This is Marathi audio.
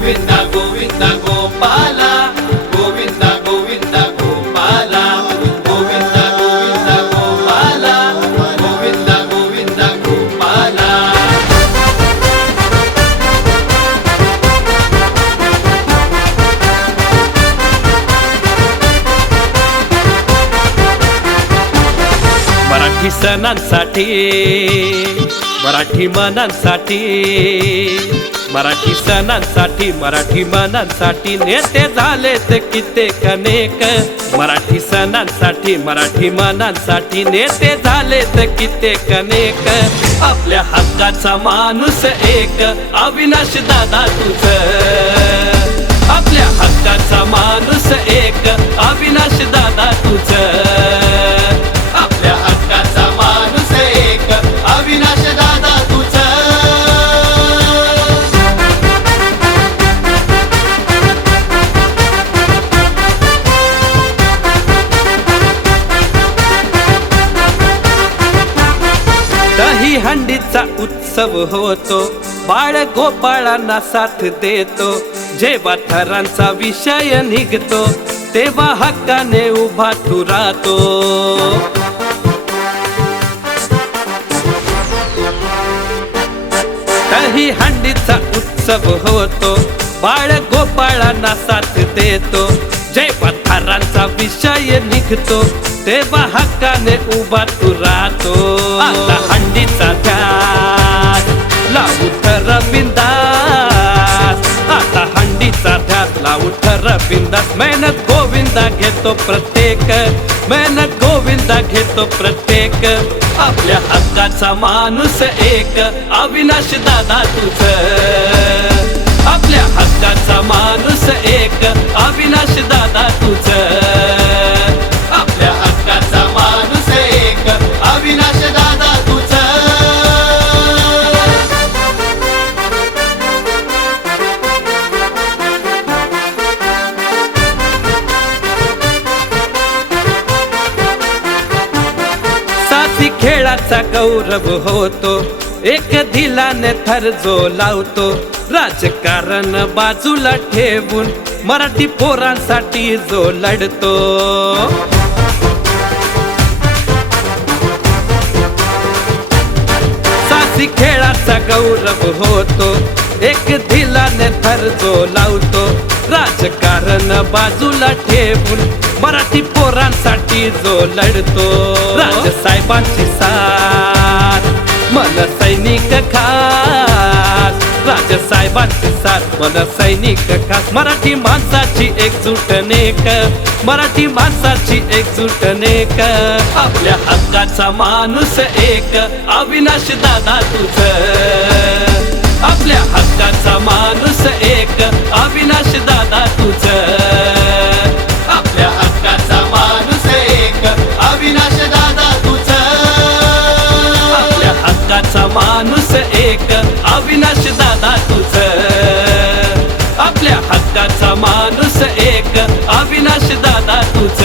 गोविंदा गोविंदा गोपाला गोविंदा गोविंदा गोपाला गोविंदा गोविंदा गोपाला गोविंदा गोविंदा गोपाला. मराठी सणांसाठी मराठी मनांसाठी मराठी सणांसाठी मराठी मनांसाठी नेते झाले ते कित्येक अनेक मराठी सणांसाठी मराठी मनांसाठी नेते झाले ते कित्येक अनेक आपल्या हक्काचा माणूस एक अविनाश दादा तुझ. हंडी हंडीचा उत्सव होतो. बाळ गोपाळांना साथ देतो. जेव्हा थरांचा विषय निघतो तेव्हा हक्काने उभा तू राहतो. दही हंडीचा उत्सव होतो. बाळ गोपाळांना साथ देतो. जेव्हा थरांचा विषय निघतो तेव्हा हक्काने उभा तू राहतो. आता ध्यास. लावू थर बिंदास. आता हंडीचा ध्यास लावू थर बिंदास. मेहनत गोविंदा घेतो प्रत्येक. मेहनत गोविंदा घेतो प्रत्येक. आपल्या हक्काचा माणूस एक. अविनाश दादा तुझ खेळाचा गौरव होतो. एक दिलाने थर जो लावतो. राजकारण बाजूला ठेवून मराठी पोरांसाठी जो लढतो. साधी खेळाचा गौरव होतो. एक दिलाने थर जो लावतो. राजकारण बाजूला ठेवून मराठी पोरांसाठी जो लढतो. राजसाहेबांची साथ मन सैनिक खास. राजसाहेबांची साथ मन सैनिक खास. मराठी माणसाची एकजूट नेक मराठी माणसाची एकजूट नेक. आपल्या हक्काचा माणूस एक अविनाश दादा तुझ. आपल्या हक्काचा माणूस एक. अविनाश दादा तुझ आपल्या हक्काचा माणूस एक. अविनाश दादा तुझ आपल्या हक्काचा माणूस एक. अविनाश दादा तुझ आपल्या हक्काचा माणूस एक. अविनाश दादा तुझ